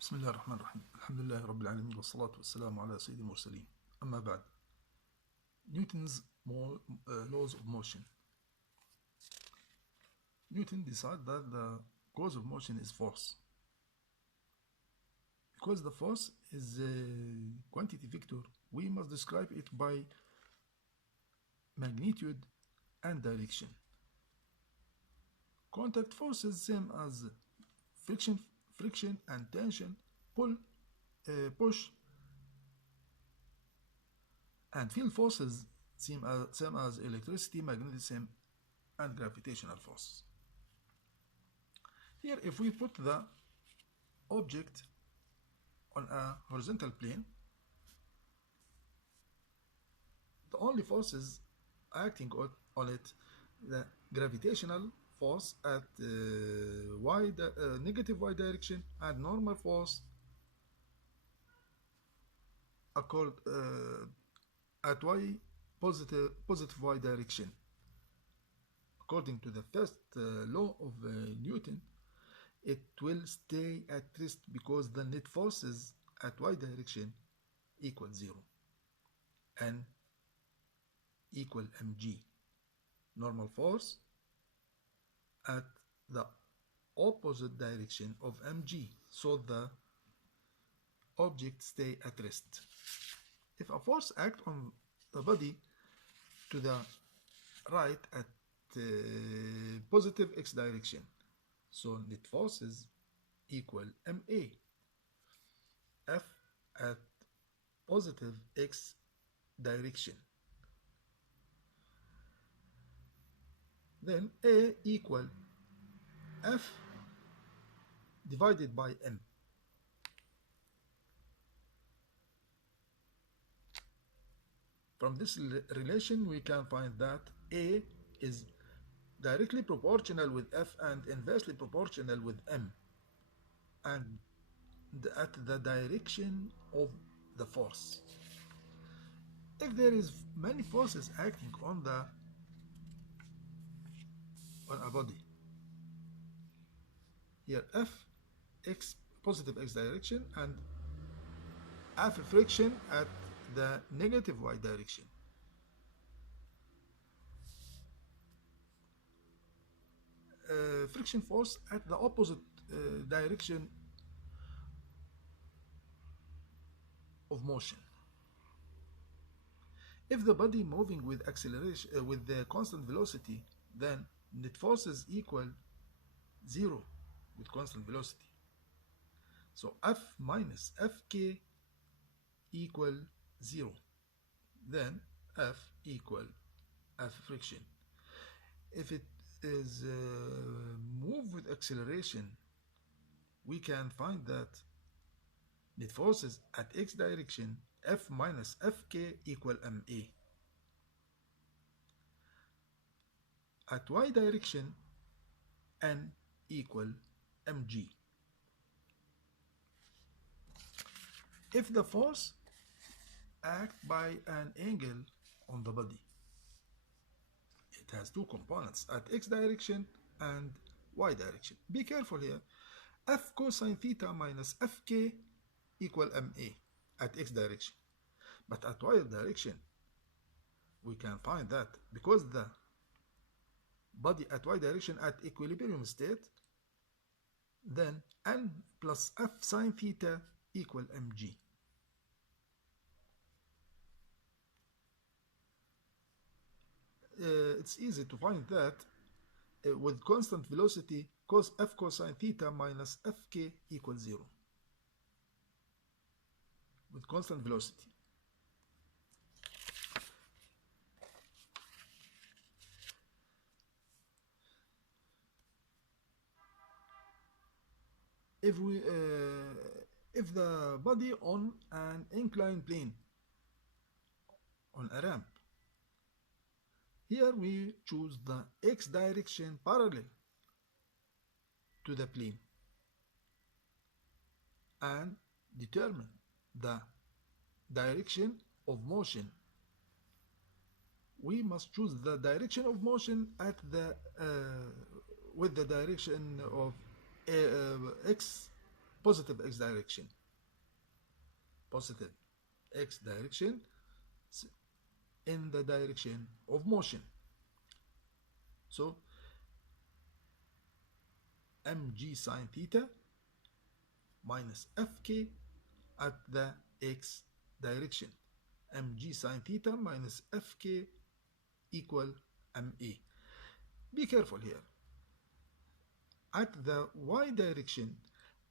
بسم الله الرحمن الرحيم. الحمد لله رب العالمين والصلاة والسلام على سيد المرسلين. أما بعد, Newton's laws of motion. Newton decided that the cause of motion is force. Because the force is a quantity vector, we must describe it by magnitude and direction. Contact force is same as friction and tension, push, and field forces same as electricity, magnetism, and gravitational force. Here, if we put the object on a horizontal plane, the only forces acting on it, the gravitational force at negative y direction and normal force at positive y direction. According to the first law of Newton, it will stay at rest because the net forces at y direction equal 0. N equal mg. Normal force at the opposite direction of mg, so the object stay at rest. If a force acts on the body to the right at positive x direction, so net forces equal ma. F at positive x direction, then A equal F divided by M. From this relation, we can find that A is directly proportional with F and inversely proportional with M, and at the direction of the force. If there is many forces acting on a body, here F x positive x direction and F friction at the negative y direction. Friction force at the opposite direction of motion. If the body moving with acceleration with the constant velocity, then net forces equal 0 with constant velocity. So F minus Fk equal 0. Then F equal F friction. If it is move with acceleration, we can find that net forces at x direction F minus Fk equal ma. At y direction, N equal mg. If the force acts by an angle on the body, it has two components at x direction and y direction. Be careful here. F cosine theta minus Fk equal ma at x direction. But at y direction, we can find that because the body at y direction at equilibrium state, then N plus F sine theta equal mg. It's easy to find that with constant velocity, cos F cosine theta minus Fk equals 0. With constant velocity. If the body on an inclined plane, on a ramp, here we choose the x direction parallel to the plane and determine the direction of motion. We must choose the direction of motion at with the direction of x positive x direction. Positive x direction in the direction of motion. So mg sine theta minus fk at the x direction. mg sine theta minus fk equal ma. Be careful here. At the y direction,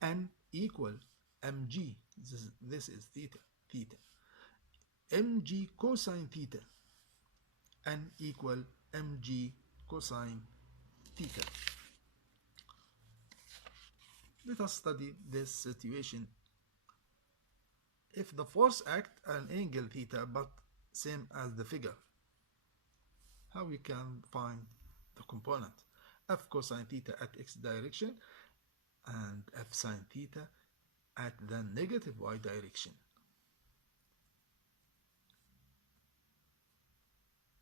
n equal mg. This is theta. mg cosine theta. n equal mg cosine theta. Let us study this situation. If the force act an angle theta but same as the figure, how we can find the component? F cosine theta at x direction and f sine theta at the negative y direction.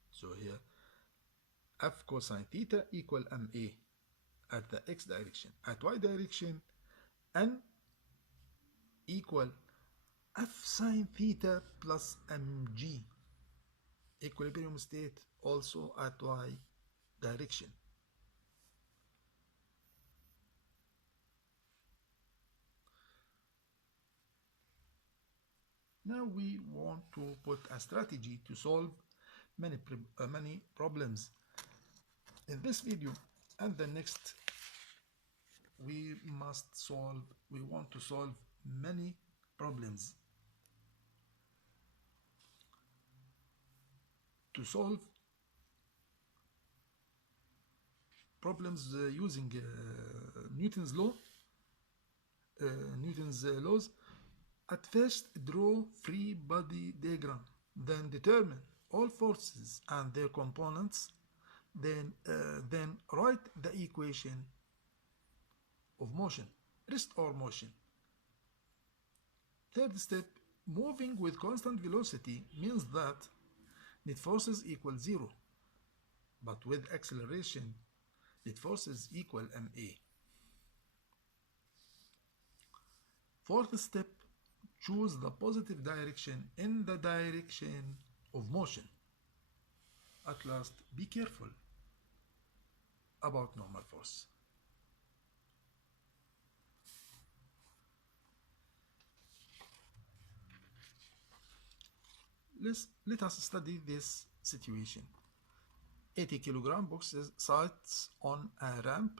So here f cosine theta equal ma at the x direction. At y direction, n equal f sine theta plus mg. Equilibrium state also at y direction. Now we want to put a strategy to solve many problems. In this video and the next, we want to solve many problems. To solve problems using Newton's laws, at first draw free body diagram, then determine all forces and their components, then write the equation of motion, rest or motion. Third step, moving with constant velocity means that net forces equal 0, but with acceleration, net forces equal ma. Fourth step, choose the positive direction in the direction of motion. At last, be careful about normal force. Let us study this situation. 80 kilogram box sits on a ramp.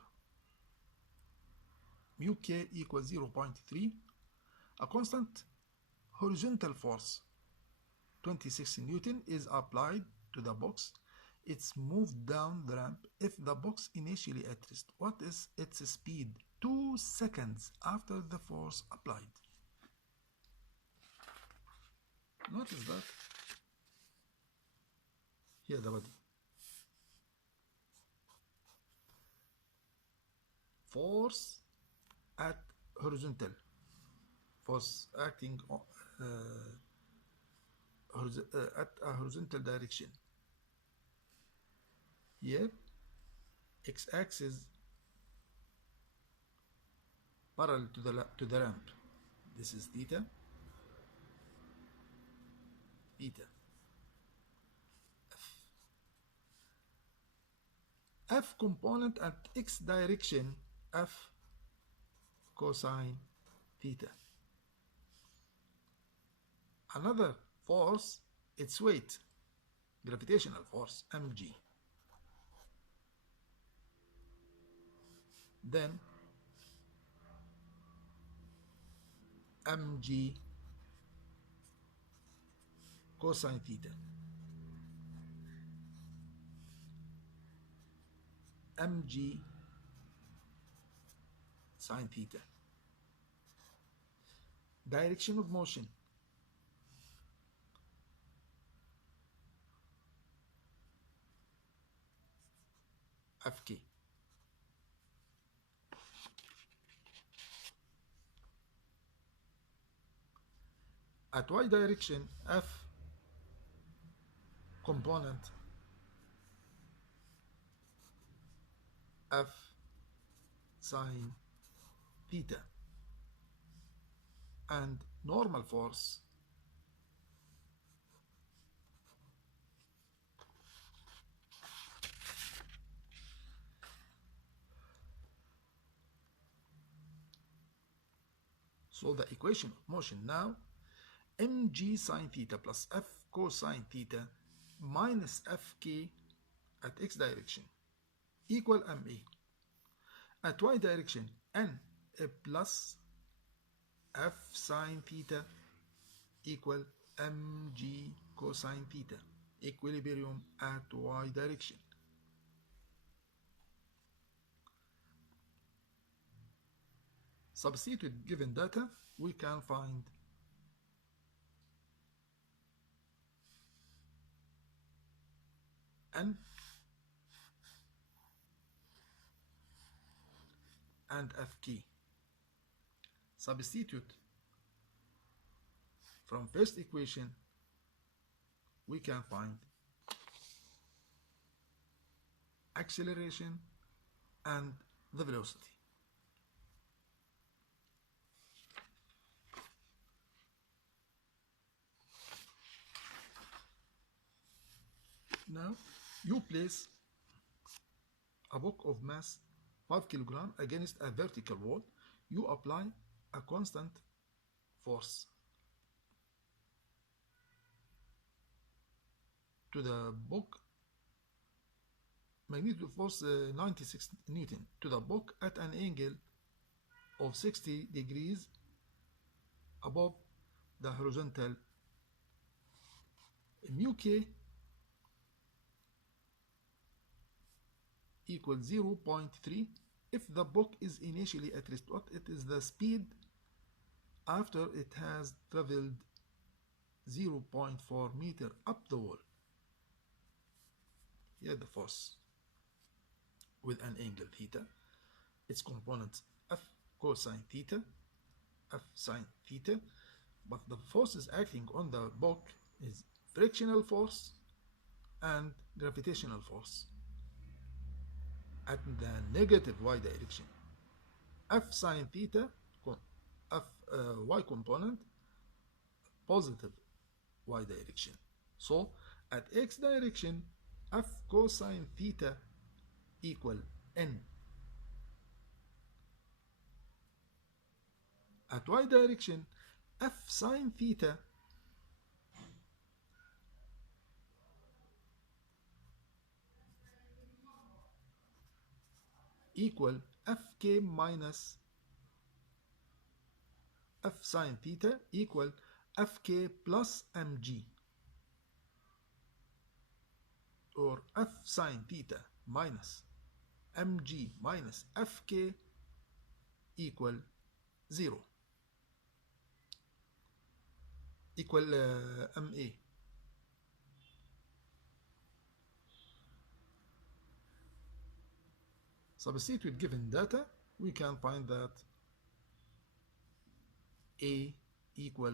Mu k equals 0.3. A constant horizontal force, 26 Newton, is applied to the box. It's moved down the ramp. If the box initially at rest, what is its speed 2 seconds after the force applied? Notice that here the body. Force at horizontal. Force acting at a horizontal direction. Here, x-axis parallel to the ramp. This is theta. F component at x direction, F cosine theta. Another force, its weight, gravitational force, mg. Then mg cosine theta. mg sine theta. Direction of motion. Fk. At y direction, F component, F sine theta. and normal force. So the equation of motion now, mg sine theta plus f cosine theta minus fk at x direction equal ma. At y direction, n plus f sine theta equal mg cosine theta, equilibrium at y direction. Substitute given data, we can find n and fk. Substitute from first equation, we can find acceleration and the velocity. Now you place a block of mass 5 kg against a vertical wall. You apply a constant force to the block, magnitude force 96 Newton to the block at an angle of 60 degrees above the horizontal. Mu k equals 0.3 if the block is initially at rest. What it is the speed after it has traveled 0.4 meter up the wall. Here the force with an angle theta, its components f cosine theta, f sine theta, but the forces acting on the block is frictional force and gravitational force. At the negative y direction, f sine theta, f y component, positive y direction. So at x direction, f cosine theta equal n. At y direction, f sine theta equal fk minus f sine theta equal fk plus mg, or f sine theta minus mg minus fk equal 0, equal ma. Substitute given data, we can find that a equal,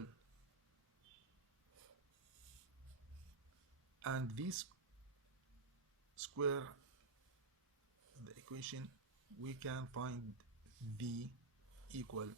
and v square the equation, we can find v equal